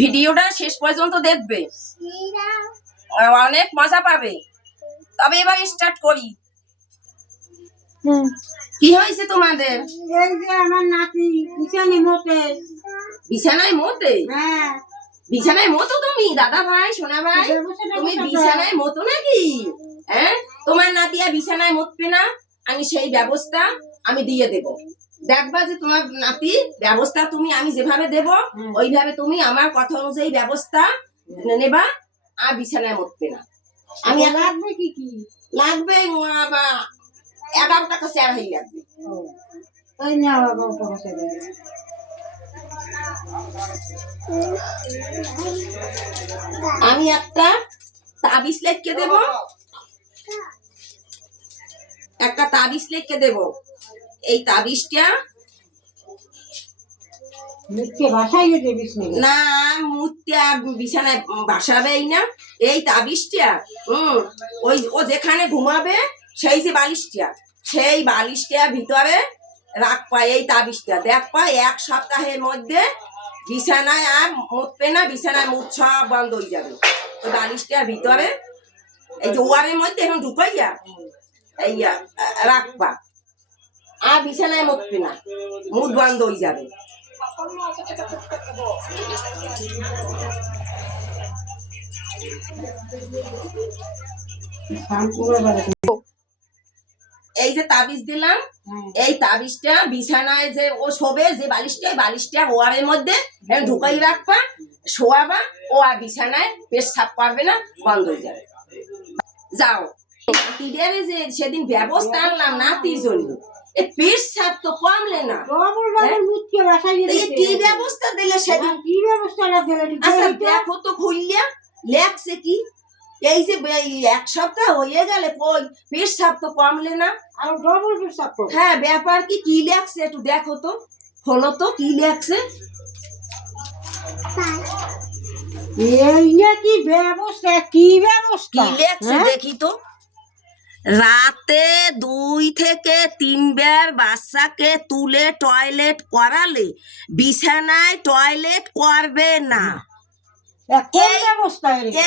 ভিডিওটা শেষ পর্যন্ত দেখবে, অনেক মজা পাবে। তবে এবার স্টার্ট করি। কি হয়েছে তোমাদের? এই যে আমার নাতি বিছানায় মোতে। বিছানায় মোতে? হ্যাঁ। বিছানায় মতো তুমি? দাদা ভাই, সোনা ভাই, তুমি বিছানায় মতো নাকি? হ্যাঁ, তোমার নাতি আর বিছানায় মতবে না, আমি সেই ব্যবস্থা আমি দিয়ে দেব। দেখবা যে তোমার নাতি ব্যবস্থা তুমি আমি যেভাবে দেব ওইভাবে তুমি আমার কথা অনুযায়ী ব্যবস্থা নেবা, আর বিছানায় মতবে না। আমি লাগবে কি কি লাগবে 11 টাকা চেয়ার হয়ে লাগবে। তাই না বাবা পড়াতে আমি একটা তাবিজ লিখে দেব, একটা তাবিজ লিখে দেব। এই তাবিজটা মুখে বাসাইয়ে দেবিস না, মুত্যা বিছানায় বাসাবেই না। এই তাবিজটা ওই ও যেখানে ঘুমাবে সেই যে বালিশটা, সেই বালিশটার ভিতরে রাখবা এই তাবিজটা। দেখবা 1 সপ্তাহের মধ্যে বিছানায় আর মুতবে না, বিছানায় মুত সব বন্ধ হয়ে যাবে। ওই বালিশটার ভিতরে এই যে ওয়ারের মধ্যে এখন ঢুকাইয়া এই রাখবা, আর বিছানায় মুতবে না, মুত বন্ধ হয়ে যাবে। এই যে তাবিজ দিলাম, এই তাবিজটা বিছানায় যে ও শোবে যে বালিশটা, বালিশটা ওয়ারের মধ্যে ঢুকাই রাখবা, শোয়াবা, ও আর বিছানায় পেশাব করবে না, বন্ধ হয়ে যাবে। যাও। নাতিদের যে সেদিন ব্যবস্থা আনলাম নাতির জন্য, পেশাব তো কমলে না। কি ব্যবস্থা দিলে সেদিন? কি ব্যবস্থা আচ্ছা দেখো তো খুললিয়া লেখছে কি? এই যে 1 সপ্তাহ হয়ে গেলে কই পেশাব তো কমলে না, আর ডবল পেশাব। হ্যাঁ, ব্যাপার কি? কি লেখছে একটু দেখো তো, হলো তো কি লেখছে? এই কি ব্যবস্থা, কি ব্যবস্থা কি লেখছে দেখি তো। রাতে 2 থেকে 3 বার বাচ্চাকে তুলে টয়লেট করালে বিছানায় টয়লেট করবে না।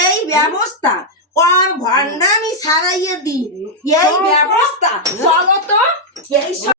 এই ব্যবস্থা ওর ভণ্ডামি ছাড়াইয়ে দি, এই ব্যবস্থা। চলো তো এই